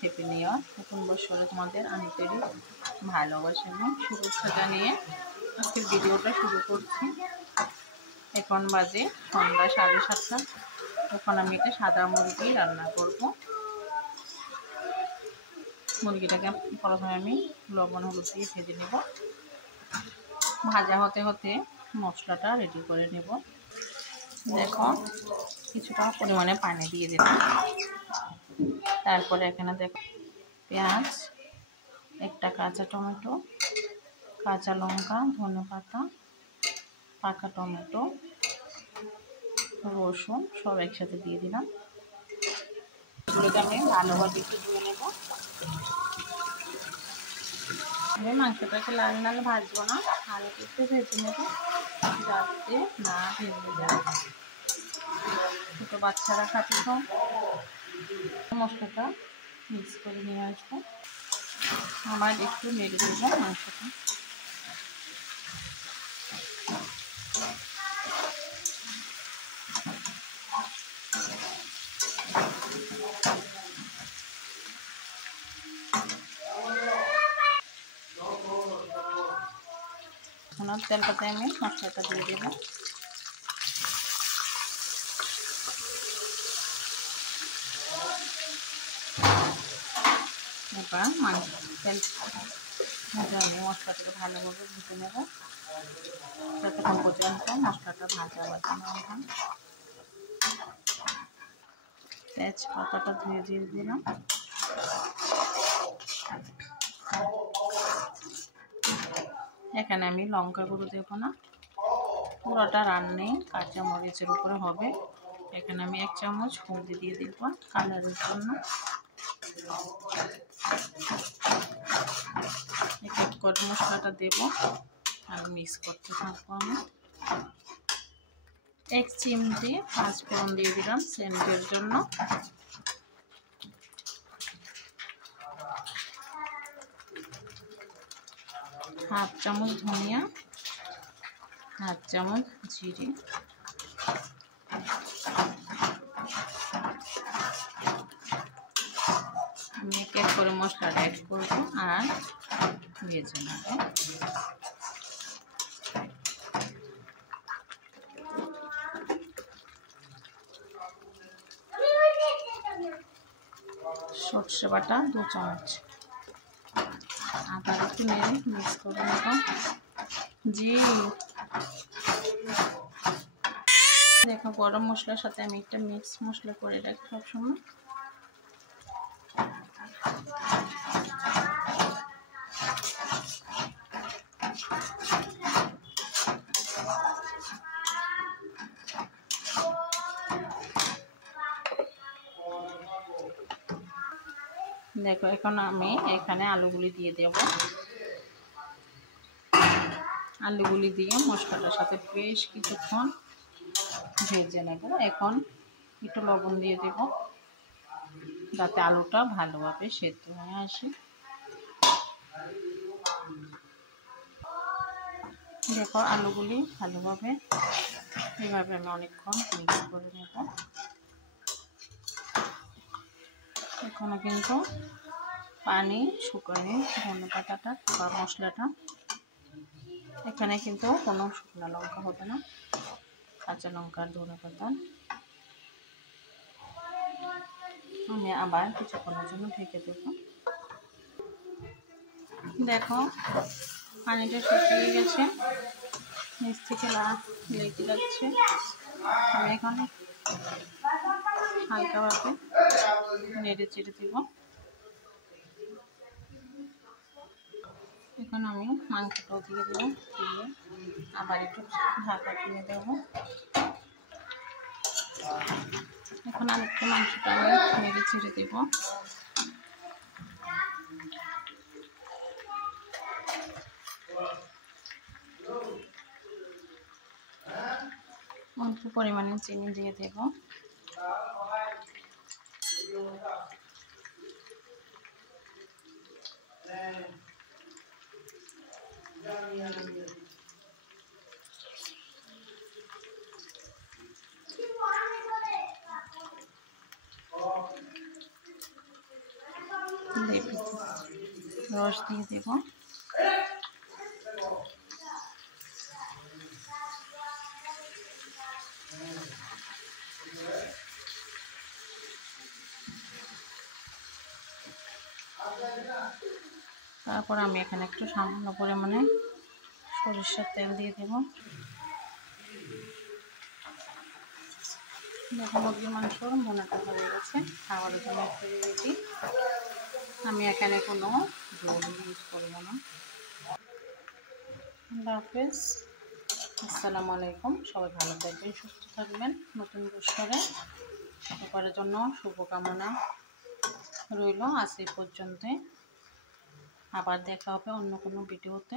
Happy new year, নতুন বছরে তোমাদের আন্তরিক ভালোবাসা এবং শুভেচ্ছা জানিয়ে আজকের ভিডিওটা শুরু করছি। এখন বাজে সন্ধ্যা 7:30। এখন আমি একটা সাদা মুরগি রান্না করব। মুরগিটাকে প্রথমে আমি লবণ হলুদ দিয়ে ভেজে নেব। ভাজা হতে হতে মশলাটা রেডি করে নেব। দেখো কিছুটা পরিমাণে পানি দিয়ে দিলাম। তারপরে এখানে দেখো পেঁয়াজ, একটা কাঁচা টমেটো, কাঁচা লঙ্কা, ধনেপাতা, পাকা টমেটো, রসুন সব একসাথে দিয়ে দিলাম। এগুলোকে আমি ভালোভাবে একটু ধুয়ে নেব। আমি মাংসটাকে লাল লাল ভাজবো না, হালকা একটু ভেজে নেব যাতে না ভেঙে যায়। ছোটো বাচ্চারা খাতে তো মশলাটা মিক্স করে নিয়ে আসবো। আবার একটু নেড়ে দেবো মাংসটা। তেলটাতে আমি মশলাটা দিয়ে দেবো। এবার তেল আমি মশলাটাকে ভালোভাবে ভেজে নেব যতক্ষণ পর্যন্ত মশলাটা ভাজা না হয়। তেজপাতাটা ধুয়ে দিয়ে দিলাম। এখানে আমি লঙ্কা গুঁড়ো দেবো না, পুরোটা রান্নে কাঁচা মরিচের উপরে হবে। এখানে আমি 1 চামচ হলদি দিয়ে দেব কালারের জন্য। এক এক করে মশলাটা দেব আর মিক্স করতে থাকবো আমি। 1 চিমটি পাঁচফোড়ন দিয়ে দিলাম সেন্টের জন্য। হাফ চামচ ধনিয়া, হাফ চামচ জিরে, আমি এক এক করে মশলাটা অ্যাড করবো আর ভেজে নেব। সর্ষে বাটা 2 চামচ, আবার একটু নেড়ে মিক্স করে নেব। দেখো গরম মশলার সাথে আমি একটা মিক্স মশলা করে রাখি সবসময়। দেখো এখন আমি এখানে আলুগুলি দিয়ে দেব। আলুগুলি দিয়ে মশলাটার সাথে বেশ কিছুক্ষণ ভেজে নেব। এখন একটু লবণ দিয়ে দেব যাতে আলুটা ভালোভাবে সেদ্ধ হয়ে আসে। দেখো আলুগুলি ভালোভাবে এভাবে আমি অনেকক্ষণ মিক্স করে নেব। এখনো কিন্তু পানি শুকায়নি ধনেপাতাটা বা মশলাটা। এখানে কিন্তু কোনো শুকনো লঙ্কা হবে না, কাঁচা লঙ্কা আর ধনেপাতা। আমি আবার কিছুক্ষণের জন্য ঢেকে দেবো। দেখো পানিটা শুকিয়ে গেছে, নিচ থেকে লেগে যাচ্ছে। আমি এখানে হালকাভাবে নেড়ে চেড়ে দেব। এখন আমি মাংসটাও দিয়ে দেবো, দিয়ে আবার একটু ঢাকা দিয়ে দেবো। এখন আমি একটু মাংসটা নেড়ে চেড়ে দেবো। অল্প পরিমাণে চিনি দিয়ে দেব। রস দিয়ে দেব। তারপর আমি এখানে একটু সামান্য পরিমাণে সরিষার তেল দিয়ে দেব। দেখো মুরগির মাংসর মোনাটা হয়ে গেছে, খাওয়ার জন্য রেডি। আমি এখানে কোনো ঝোল ইউজ করবো না। আল্লাহ হাফেজ, আসসালামু আলাইকুম। সবাই ভালো থাকবেন, সুস্থ থাকবেন। নতুন বছরে সবার জন্য শুভকামনা রইল। আজ এই পর্যন্ত, আবার দেখা হবে অন্য কোনো ভিডিওতে।